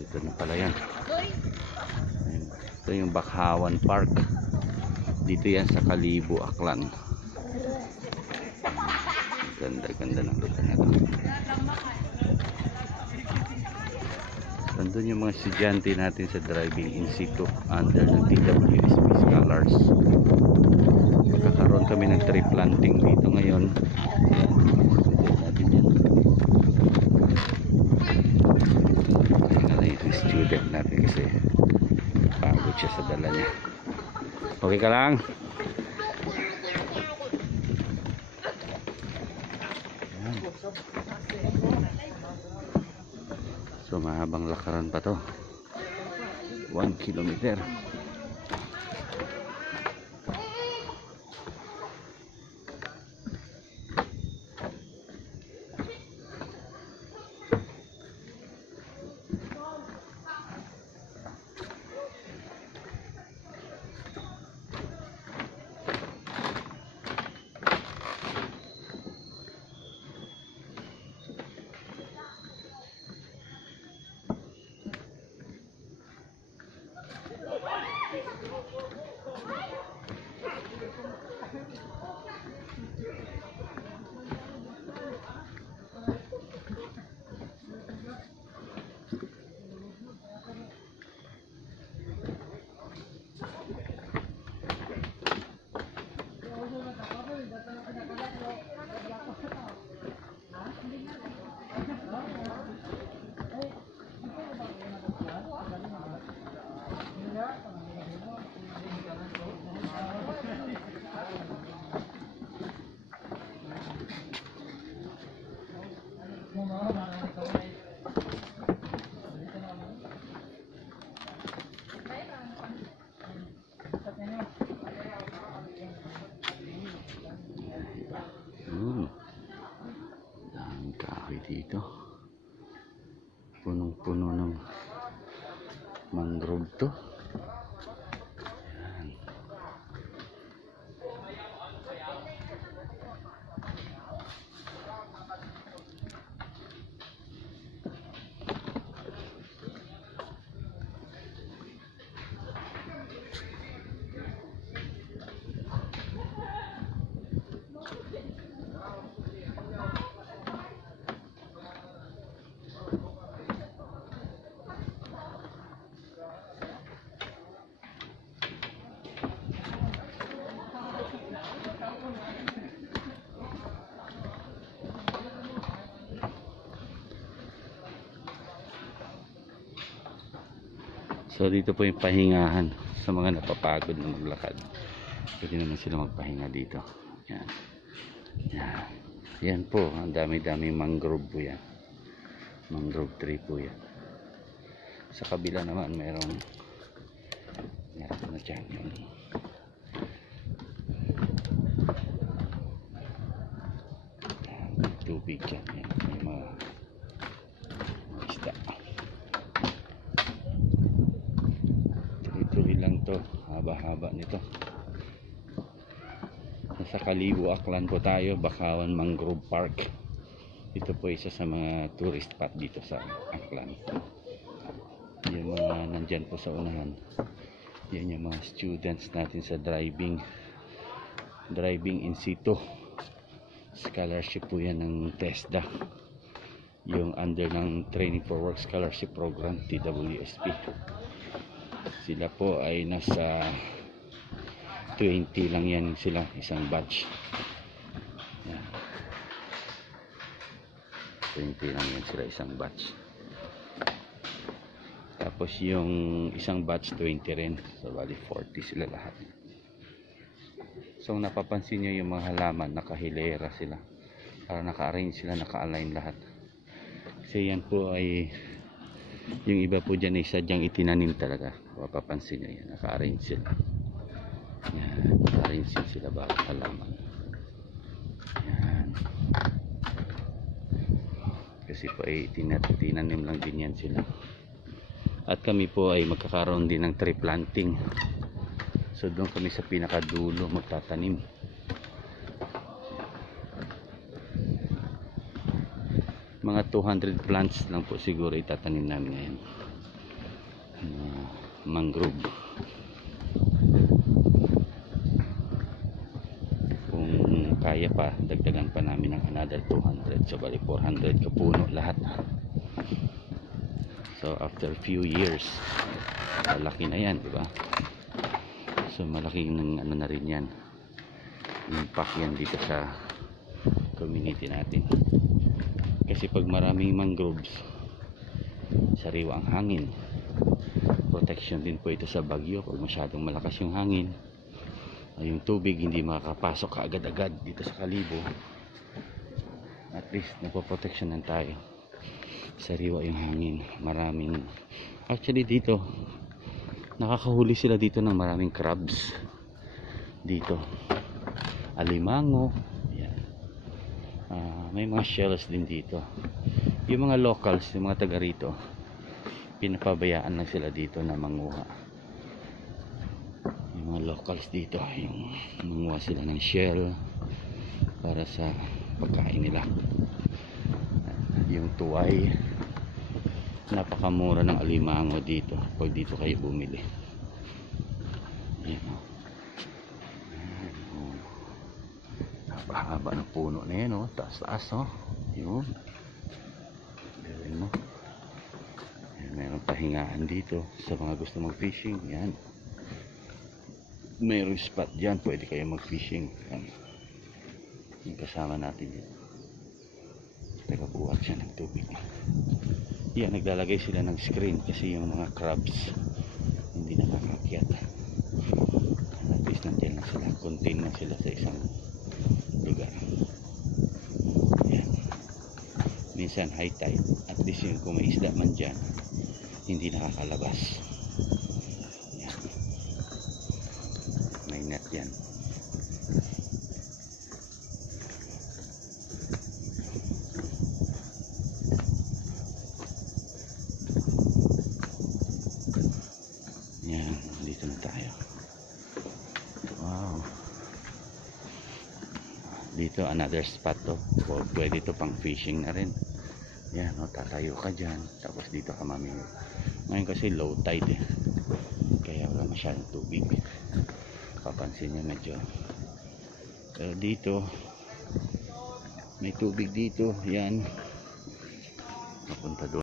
Ito na pala yan. Ayan. Ito yung Bakhawan Park. Dito yan sa Kalibo, Aklan. Ganda-ganda ng lugar na ito. Nandun yung mga estudyante natin sa driving in situ under ng TWSP Scholars. Magkakaroon kami ng tree planting dito ngayon. Student natin kasi pagod siya sa dala niya. Okay ka lang? Ayan. So mahabang lakaran pa to, 1 kilometer. Daming kahoy dito. Punong-puno ng mangrove to. Ayan. So dito po yung pahingahan sa mga napapagod na maglakad. Pwede naman sila magpahinga dito. Yan. Yan. Yan po, ang dami-dami mangrove po yan. Mangrove tree po yan. Sa kabila naman merong na dyan yun. Yan, tubig dyan. Yan. May mga isda. Tuloy lang to, haba-haba nito. Nasa Kalibo, Aklan po tayo, Bakhawan Mangrove Park. Ito po isa sa mga tourist spot dito sa Aklan. Yung mga nandyan po sa unahan, yan yung mga students natin sa driving in situ scholarship po yan ng TESDA, yung under ng Training for Work Scholarship Program, TWSP. Sila po ay nasa 20 lang yan sila, isang batch. Yan. 20 lang yan sila, isang batch. Tapos yung isang batch 20 rin. So bali 40 sila lahat. So napapansin nyo yung mga halaman, nakahilera sila. Para naka-arrange sila, naka-align lahat. Kasi yan po ay, yung iba po dyan ay sadyang itinanim talaga. Mapapansin nyo yan, naka-arrange sila. Yan, naka-arrange sila bago halaman. Yan. Kasi po ay tinanim lang din yan sila. At kami po ay magkakaroon din ng tree planting. So doon kami sa pinakadulo magtatanim. Mga 200 plants lang po siguro itatanim namin ngayon. mangrove. Kung kaya pa, dagdagan pa namin ng another 200, so bali 400 kapuno lahat. So after few years, malaki na yan, di ba? So malaking ano na rin yan, impact yan dito sa community natin. Kasi pag maraming mangroves, sariwa ang hangin, protection din po ito sa bagyo. Pag masyadong malakas yung hangin, yung tubig hindi makakapasok kaagad-agad dito sa kalibo, at least napoproteksyonan tayo. Sariwa yung hangin, maraming, actually dito nakakahuli sila dito ng maraming crabs dito, alimango, yan. May mga shells din dito. Yung mga locals, yung mga taga rito, pinapabayaan lang sila dito na manguha. Yung mga locals dito, yung manguha sila ng shell para sa pagkain nila. Yung tuway, napakamura ng alimango dito pag dito kayo bumili. Ayan, napakahaba ng puno na yan, taas-taas, yun. Ayan mo. Ayan, mayroong pahingaan dito sa mga gusto mag-fishing. Yan, mayroong spot dyan, pwede kayo mag-fishing. Yung kasama natin dito, tagabuhat siya ng tubig. Yan, naglalagay sila ng screen kasi yung mga crabs hindi nakakakyat. At least nandiyan lang sila, contain lang sila sa isang lugar. Yan, minsan high tide, at least yung kung may isda man dyan, hindi nakakalabas. Yan, may net yan. Yan, dito na tayo. Wow, dito another spot to. Pwede to pang fishing na rin. Yan, tatayo ka dyan, tapos dito ka mamingwit. Ngayon kasi low tide kaya wala masyadong tubig. Papansin nyo medyo, pero dito may tubig dito. Yan, papunta doon.